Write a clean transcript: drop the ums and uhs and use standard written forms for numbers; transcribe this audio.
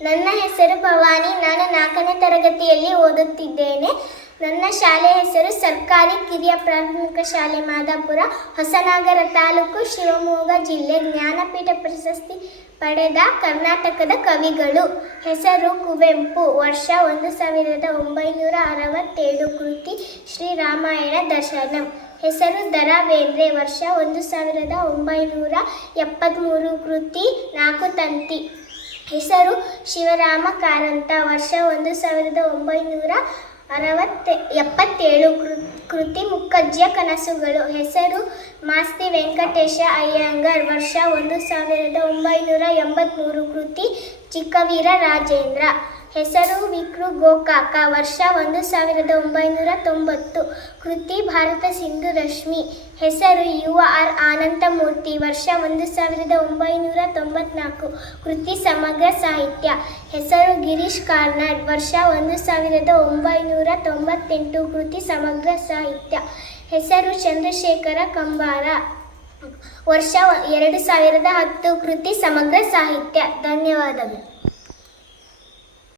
ನನ್ನ ಹೆಸರು ಭವಾನಿ. ನಾನು 4ನೇ ತರಗತಿಯಲ್ಲಿ ಓದುತ್ತಿದ್ದೇನೆ. ನನ್ನ ಶಾಲೆಯ ಹೆಸರು ಸರ್ಕಾರಿ ಕಿರಿಯ ಪ್ರಾಥಮಿಕ ಶಾಲೆ ಮಾದಾಪುರ, ಹೊಸನಗರ ತಾಲೂಕು, ಶಿವಮೊಗ್ಗ ಜಿಲ್ಲೆ. ಜ್ಞಾನಪೀಠ ಪ್ರಶಸ್ತಿ ಪಡೆದ ಕರ್ನಾಟಕದ ಕವಿಗಳು. ಹೆಸರು ಕುವೆಂಪು. ವರ್ಷ 1967. ಕೃತಿ ಶ್ರೀರಾಮಾಯಣ ದರ್ಶನಂ. ಹೆಸರು ದ.ರಾ ಬೇಂದ್ರೆ. ವರ್ಷ 1973. ಕೃತಿ 4 ತಂತಿ. ಹೆಸರು ಶಿವರಾಮ ಕಾರಂತ. ವರ್ಷ 1977. ಕೃತಿ ಮುಕ್ಕಜ್ಜಿಯ ಕನಸುಗಳು. ಹೆಸರು ಮಾಸ್ತಿ ವೆಂಕಟೇಶ ಅಯ್ಯಂಗಾರ್. ವರ್ಷ 1983. ಕೃತಿ ಚಿಕ್ಕವೀರ ರಾಜೇಂದ್ರ. ಹೆಸರು ವಿಕ್ರು ಗೋಕಾಕ. ವರ್ಷ 1990. ಕೃತಿ ಭಾರತ ಸಿಂಧು ರಶ್ಮಿ. ಹೆಸರು ಯು.ಆರ್. ಅನಂತಮೂರ್ತಿ. ವರ್ಷ 1994. ಕೃತಿ ಸಮಗ್ರ ಸಾಹಿತ್ಯ. ಹೆಸರು ಗಿರೀಶ್ ಕಾರ್ನಾಡ್. ವರ್ಷ 1998. ಕೃತಿ ಸಮಗ್ರ ಸಾಹಿತ್ಯ. ಹೆಸರು ಚಂದ್ರಶೇಖರ ಕಂಬಾರ. ವರ್ಷ 2010. ಕೃತಿ ಸಮಗ್ರ ಸಾಹಿತ್ಯ. ಧನ್ಯವಾದಗಳು.